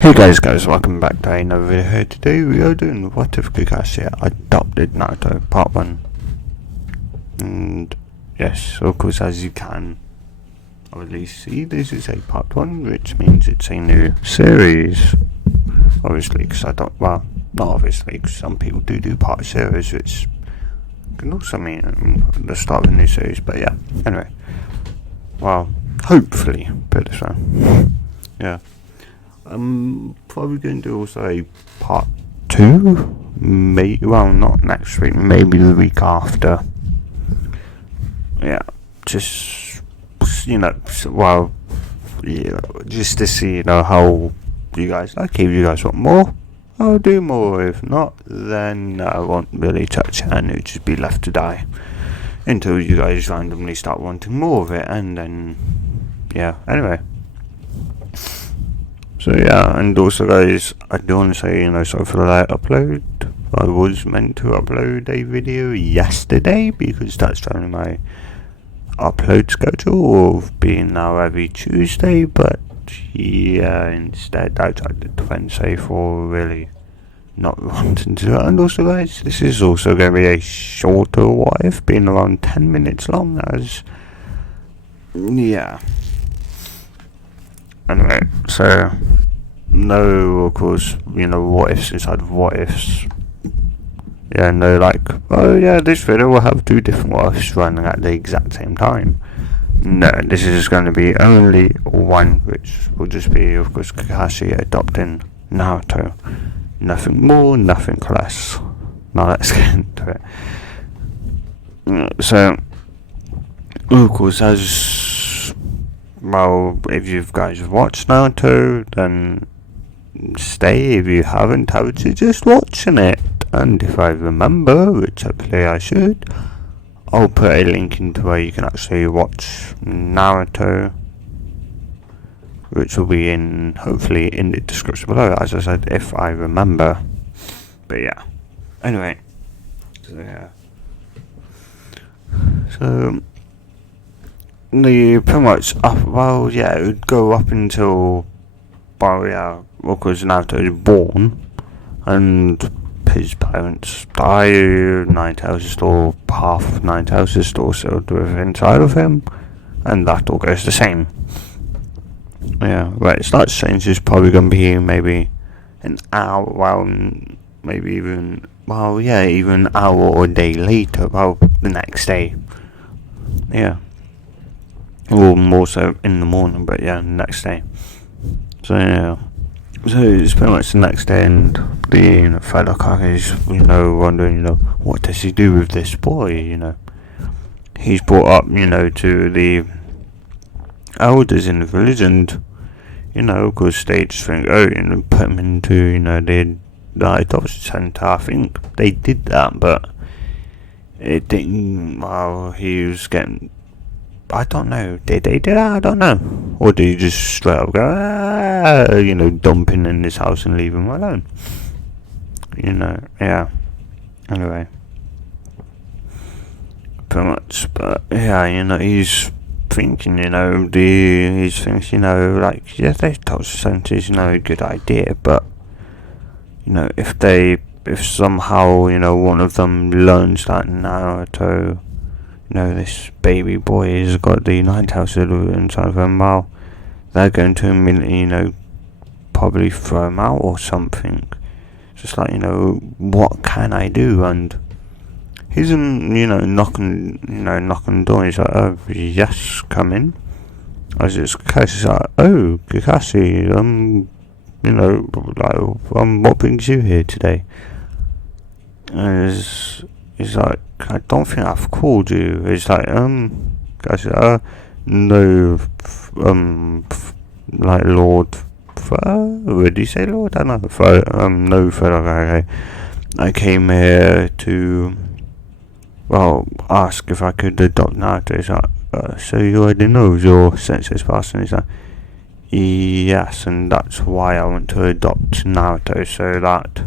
Hey guys, welcome back to another video here. Today we are doing What If Kakashi Adopted Naruto Part 1. And yes, of course, as you can already see, this is a Part 1, which means it's a new series. Obviously, because not obviously, because some people do part series, which can also mean the start of a new series, but yeah, anyway. Well, hopefully, put it this way. Yeah. I'm probably going to do also a part 2, well, not next week, maybe the week after. Yeah, just, just to see, how you guys like. If you guys want more, I'll do more. If not, then I won't really touch it, and it'll just be left to die until you guys randomly start wanting more of it, and then, yeah, anyway. So yeah, and also guys, I do want to say, sorry for the late upload. I was meant to upload a video yesterday because that's only my upload schedule of being now every Tuesday, but yeah, instead I tried to defend safe for really not wanting to do it. And also guys, this is also going to be a shorter What If, being around 10 minutes long, as yeah. Anyway, so no, of course, what ifs inside of what ifs. Yeah, no, like, oh yeah, this video will have 2 different what ifs running at the exact same time. No, this is going to be only one, which will just be, of course, Kakashi adopting Naruto. Nothing more, nothing less. Now let's get into it. So, of course, as well, if you guys have watched Naruto, then stay. If you haven't, I would suggest watching it. And if I remember, which hopefully I should, I'll put a link into where you can actually watch Naruto, which will be hopefully in the description below, as I said, if I remember. But yeah, anyway, so yeah, so the pretty much it would go up until, of course, Naruto is born and his parents die. Ninetales is still half of Ninetales is still sealed inside of him, and that all goes the same. Yeah, right. It starts changing. It's probably gonna be maybe an hour. Well, maybe even even an hour or a day later. Well, the next day. Yeah. Or more so in the morning, but yeah, next day. So yeah. So it's pretty much the next day, and the fellow Kakashi is, wondering, what does he do with this boy? He's brought up, to the elders in the village, and of course they just think, put him into, the adoption centre. I think they did that, but it didn't. Well, he was getting. I don't know. Did they do that? I don't know. Or did you just straight up go, dump him in this house and leave him alone? Yeah. Anyway. Pretty much. But, yeah, he's thinking, he's thinking, like, yeah, they told Sense is, a good idea, but, if somehow, one of them learns that Naruto, this baby boy has got the Ninetales inside of him, well, they're going to immediately, probably throw him out or something. Just like, what can I do? And he's knocking the door. He's like, oh, yes, come in. As it's Kakashi's like, oh, Kakashi, what brings you here today? And he's like, I don't think I've called you. It's like, Kakashi, no, like Lord, would you say Lord? I don't know. No, okay. I came here to, ask if I could adopt Naruto. He's like, so you already know your senses passing? He's like, yes, and that's why I want to adopt Naruto, so that,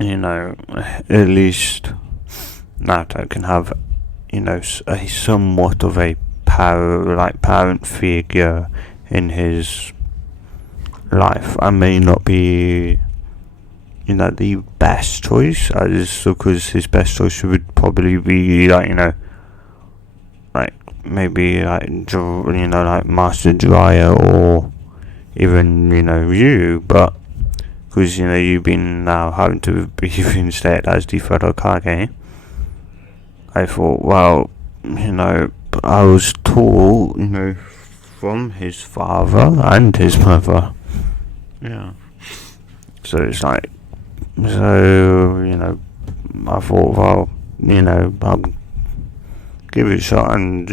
at least Naruto can have, a somewhat of a parent figure in his life, I may not be, the best choice, as because his best choice would probably be like, like maybe like like Master Jiraiya, or even you, but because you've been now having to be instead as the third Hokage, I thought, well, I was taught, from his father and his mother. Yeah. So it's like, I thought, well, I'll give it a shot and,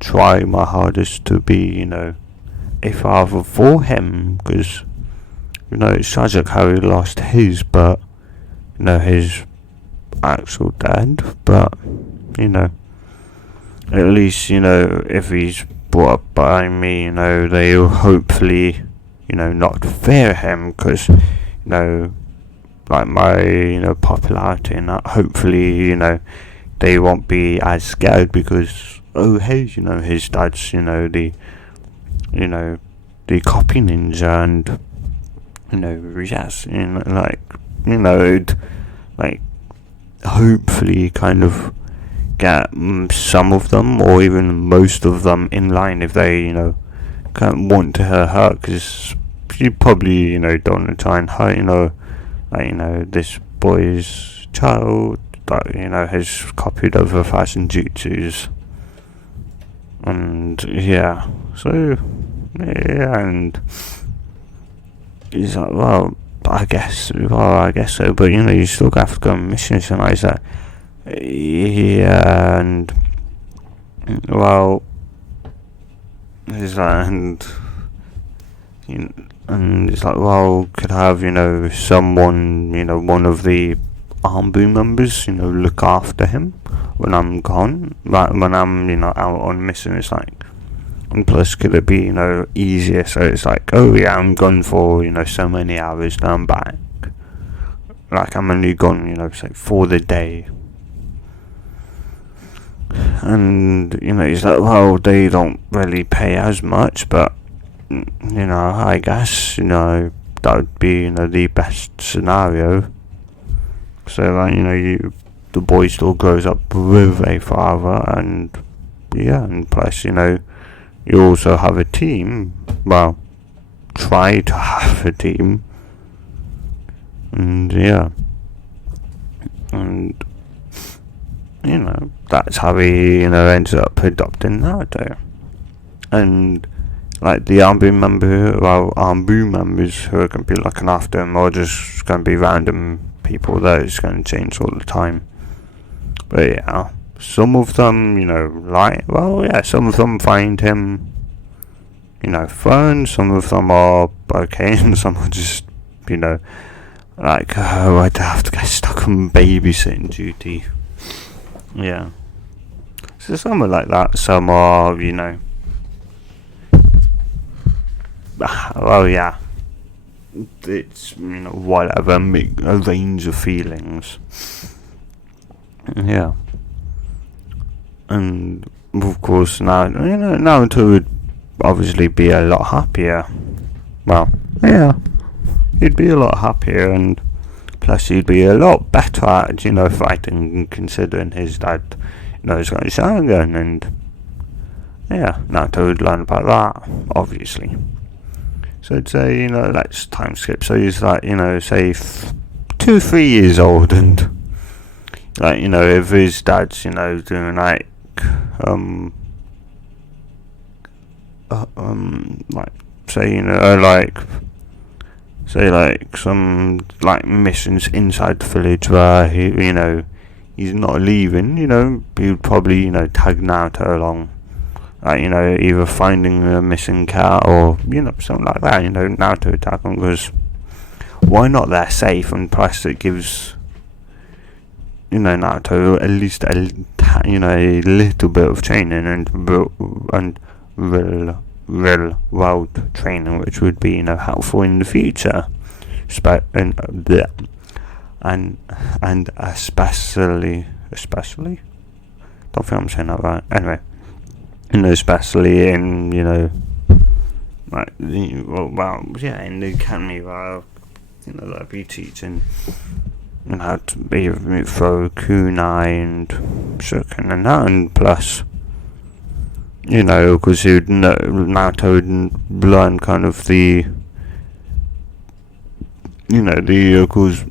try my hardest to be, a father for him, because, it's tragic how he lost his, but, his actual dad, but, at least, if he's brought up by me, they'll hopefully, not fear him, because, like my, popularity and that, hopefully, they won't be as scared because, oh, hey, his dad's, the copy ninja, and, yes, like, hopefully kind of get some of them, or even most of them, in line if they, kind of want to hurt, because you probably, don't want to try and hurt, like, this boy's child that, has copied over fashion jutsus. And, yeah. So, yeah, and he's like, well, I guess so, but, you still have to go on missions and like that. Yeah, and, well, he's like, and it's like, well, could I have, someone, one of the Armbu members, look after him when I'm gone, like, when I'm, out on mission. It's like, and plus, could it be, easier, so it's like, oh yeah, I'm gone for, so many hours, now I'm back, like, I'm only gone, say, for the day. And, he's like, well, they don't really pay as much, but, I guess, that would be, the best scenario. So, like, the boy still grows up with a father, and, yeah, and plus, you also have a team, well, try to have a team, and, yeah, and, that's how he, ends up adopting Naruto. And, like, the Armbu members who are going to be looking after him are just going to be random people that is going to change all the time. But, yeah, some of them, some of them find him, fun, some of them are okay, and some are just, like, oh, I'd have to get stuck on babysitting duty. Yeah. So some are like that, some are, well, yeah, it's, whatever, a range of feelings. Yeah. And, of course, now, Naruto would obviously be a lot happier. Well, yeah, he'd be a lot happier, and plus he'd be a lot better at, fighting, considering his dad, has got a Sharingan, and, yeah, Naruto would learn about that, obviously. So I'd say, let's time skip, so he's like, say 2-3 years old, and, like, if his dad's, doing, like, like, say, like, some, like, missions inside the village where he, he's not leaving, he would probably, tag Naruto along, like, either finding a missing cat, or, something like that, Naruto would tag him, because why not? They're safe, and plus it gives, Naruto at least a little bit of training, and real world training, which would be, helpful in the future, and especially, don't think I'm saying that right. Anyway, especially in, like, yeah, in the academy, well, they'll be teaching how to be throw kunai and shuriken and that, and plus, because Naruto would learn kind of the, of course,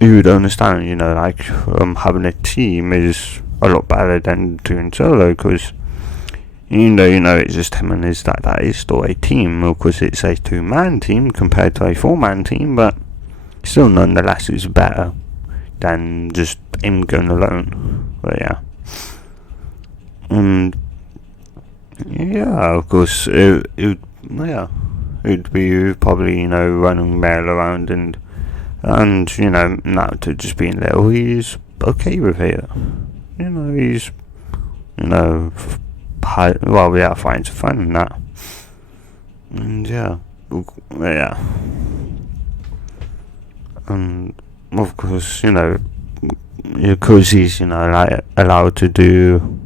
you would understand, like, having a team is a lot better than doing solo, because, it's just him and his dad. That is still a team. Of course, it's a 2-man team compared to a 4-man team, but still, nonetheless, it's better than just him going alone. But yeah. And yeah, of course, it would be probably, running Mail around and Naruto just being little, he's okay with it. He's, finds fun in that. And yeah. And of course, because he's, like, allowed to do,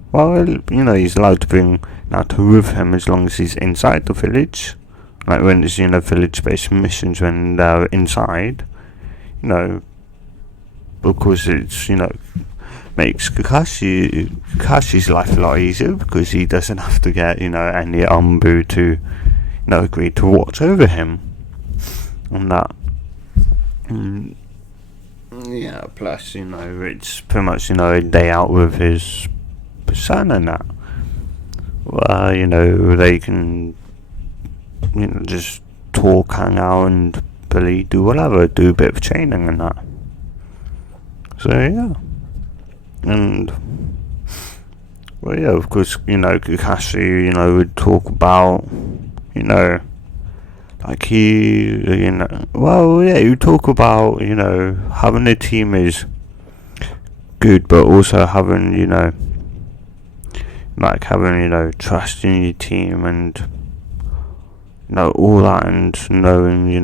he's allowed to bring Naruto with him as long as he's inside the village. Like when there's, village-based missions when they're inside, of course it's, makes Kakashi's life a lot easier because he doesn't have to get, any Umbu to, agree to watch over him. And that. Yeah, plus, it's pretty much, a day out with his son and that. Well, they can, just talk, hang out, and really do whatever, do a bit of training and that. So, yeah. And, of course, Kakashi, would talk about, like you talk about, having a team is good, but also having, like having, trust in your team and, all that, and knowing,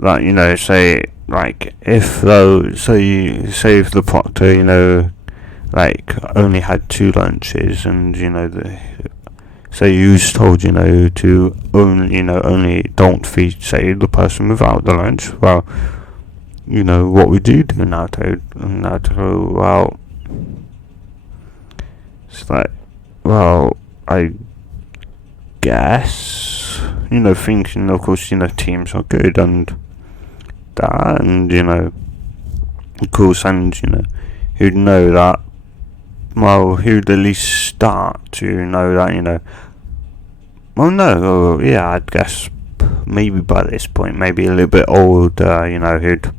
that, say, like, if the proctor, like, only had 2 lunches, and, so you was told, to only don't feed, say, the person without the lunch. Well, what would you do, Naruto? Well, it's like, well, I guess, thinking, of course, teams are good, and that, and, of course, and, who'd know that, well, who'd at least start to know that, well, no, yeah, I'd guess maybe by this point, maybe a little bit older, who'd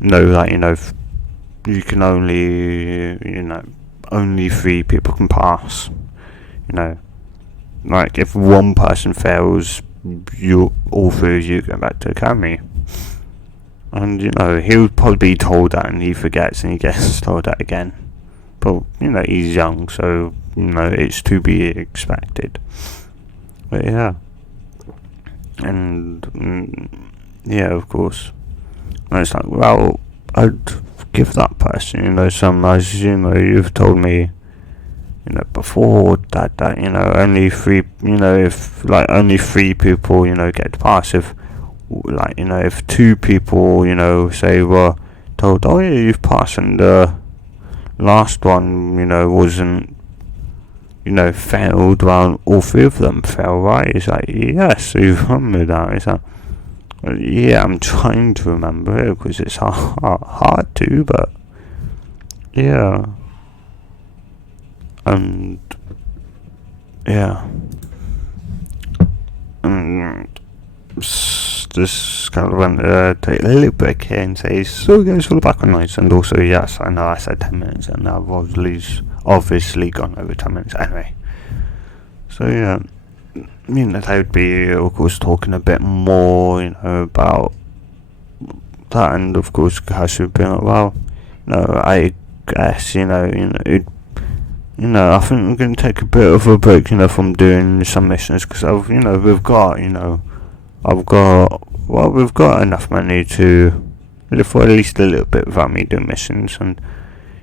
know that, you can only, only 3 people can pass, like, if one person fails, all 3 of you go back to the academy. And, he would probably be told that, and he forgets, and he gets told that again. But, he's young, so, it's to be expected. But, yeah. And, yeah, of course. And it's like, well, I'd give that person, some, as, you've told me, before that, only 3, if, like, only 3 people, get to pass. If, like, if 2 people, say, were told, oh, yeah, you've passed, and the last one, wasn't, failed, well, all 3 of them fell, right? It's like, yes, you remember that. It's like, yeah, I'm trying to remember it, because it's hard to, but, yeah. And, yeah. And just kind of went to take a little break here and say, so guys, for the background noise, and also, yes, I know I said 10 minutes, and I've obviously gone over 10 minutes anyway. So, yeah, that I would be, of course, talking a bit more, about that, and of course, Kakashi would be like, well, I guess, I think I'm going to take a bit of a break, from doing some missions, because we've got enough money to live for at least a little bit without me doing missions, and,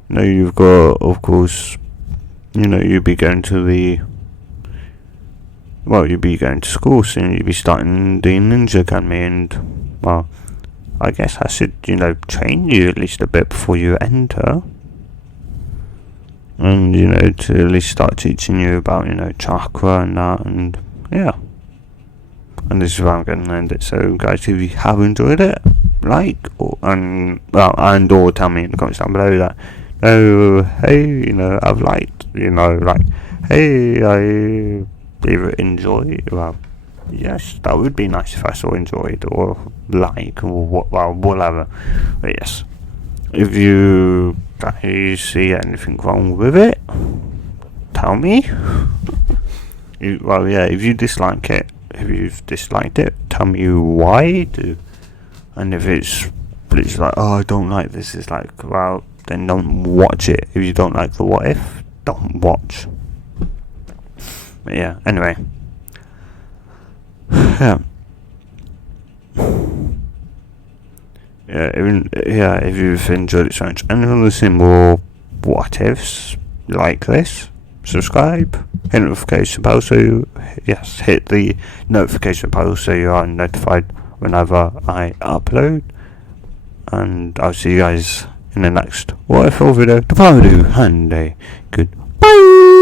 you've got, of course, you'd be going to the, well, you'll be going to school soon. You'll be starting the Ninja Academy, and well, I guess I should, train you at least a bit before you enter. And, to at least start teaching you about, chakra and that, and yeah. And this is where I'm going to end it. So, guys, if you have enjoyed it, or tell me in the comments down below that, hey, I've liked, hey, I either enjoy, yes, that would be nice if I saw enjoyed or or whatever. But yes, if you guys see anything wrong with it, tell me. If you dislike it, if you've disliked it, tell me why. And if it's like, oh, I don't like this, it's like, well, then don't watch it. If you don't like the what if, don't watch. But yeah, anyway. Yeah. If you've enjoyed it so much and want to see more what ifs like this, subscribe, hit the notification bell hit the notification bell so you are notified whenever I upload. And I'll see you guys in the next what if video. And goodbye.